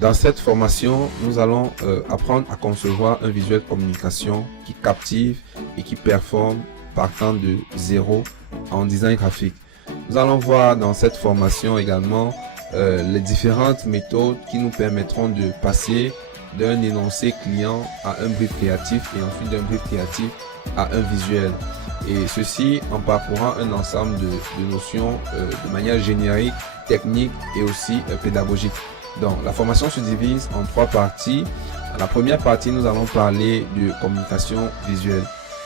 Dans cette formation, nous allons apprendre à concevoir un visuel communication qui captive et qui performe partant de zéro en design graphique. Nous allons voir dans cette formation également les différentes méthodes qui nous permettront de passer d'un énoncé client à un brief créatif et ensuite d'un brief créatif à un visuel. Et ceci en parcourant un ensemble de notions de manière générique, technique et aussi pédagogique. Donc, la formation se divise en 3 parties. Dans la première partie, nous allons parler de communication visuelle.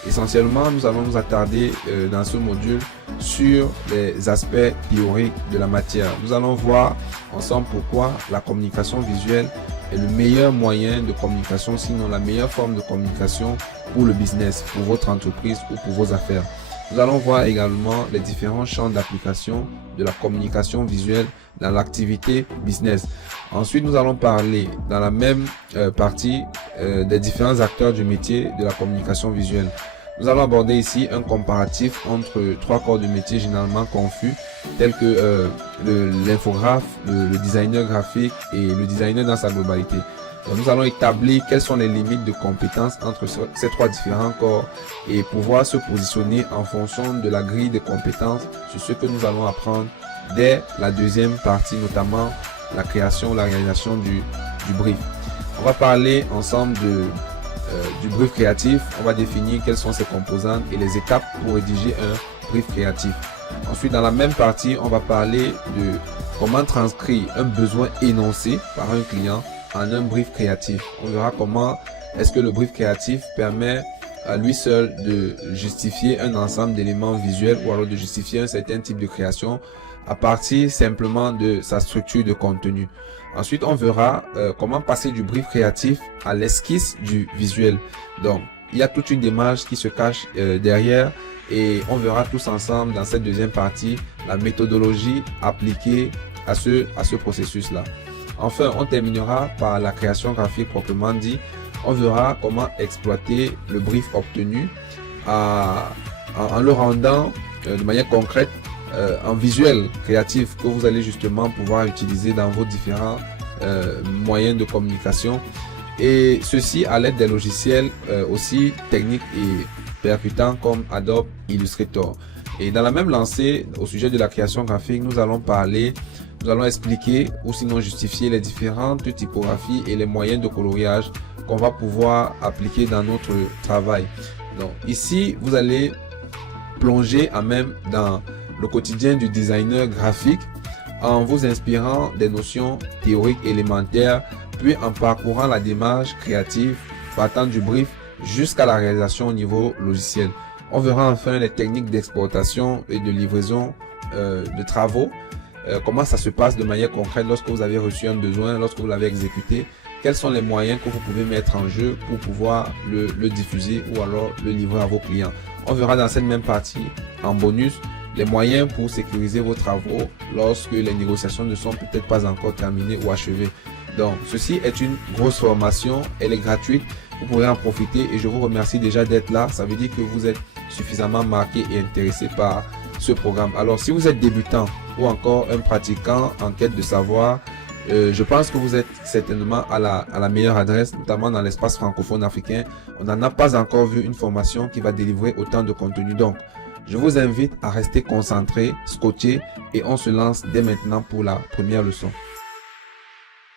Essentiellement, nous allons nous attarder dans ce module sur les aspects théoriques de la matière. Nous allons voir ensemble pourquoi la communication visuelle est le meilleur moyen de communication, sinon la meilleure forme de communication pour le business, pour votre entreprise ou pour vos affaires. Nous allons voir également les différents champs d'application de la communication visuelle dans l'activité business. Ensuite, nous allons parler dans la même partie des différents acteurs du métier de la communication visuelle. Nous allons aborder ici un comparatif entre 3 corps de métier généralement confus, tels que l'infographe, le designer graphique et le designer dans sa globalité. Donc, nous allons établir quelles sont les limites de compétences entre ces 3 différents corps et pouvoir se positionner en fonction de la grille de compétences sur ce que nous allons apprendre dès la deuxième partie, notamment la création, la réalisation du brief. On va parler ensemble du brief créatif. On va définir quelles sont ses composantes et les étapes pour rédiger un brief créatif. Ensuite, dans la même partie, on va parler de comment transcrire un besoin énoncé par un client en un brief créatif. On verra comment est-ce que le brief créatif permet à lui seul de justifier un ensemble d'éléments visuels ou alors de justifier un certain type de création à partir simplement de sa structure de contenu. Ensuite, on verra comment passer du brief créatif à l'esquisse du visuel. Donc, il y a toute une démarche qui se cache derrière et on verra tous ensemble dans cette deuxième partie la méthodologie appliquée à ce processus-là. Enfin, on terminera par la création graphique proprement dit. On verra comment exploiter le brief obtenu en le rendant de manière concrète en visuel créatif que vous allez justement pouvoir utiliser dans vos différents moyens de communication. Et ceci à l'aide des logiciels aussi techniques et percutants comme Adobe Illustrator. Et dans la même lancée, au sujet de la création graphique, nous allons expliquer ou sinon justifier les différentes typographies et les moyens de coloriage qu'on va pouvoir appliquer dans notre travail. Donc ici, vous allez plonger à même dans le quotidien du designer graphique en vous inspirant des notions théoriques élémentaires, puis en parcourant la démarche créative partant du brief jusqu'à la réalisation au niveau logiciel. On verra enfin les techniques d'exportation et de livraison de travaux. Comment ça se passe de manière concrète lorsque vous avez reçu un besoin, lorsque vous l'avez exécuté, quels sont les moyens que vous pouvez mettre en jeu pour pouvoir le diffuser ou alors le livrer à vos clients. On verra dans cette même partie en bonus les moyens pour sécuriser vos travaux lorsque les négociations ne sont peut-être pas encore terminées ou achevées. Donc ceci est une grosse formation, elle est gratuite, vous pourrez en profiter et je vous remercie déjà d'être là. Ça veut dire que vous êtes suffisamment marqué et intéressé par ce programme. Alors si vous êtes débutant ou encore un pratiquant en quête de savoir, je pense que vous êtes certainement à la meilleure adresse, notamment dans l'espace francophone africain. On n'en a pas encore vu une formation qui va délivrer autant de contenu. Donc, je vous invite à rester concentré, scotché et on se lance dès maintenant pour la première leçon.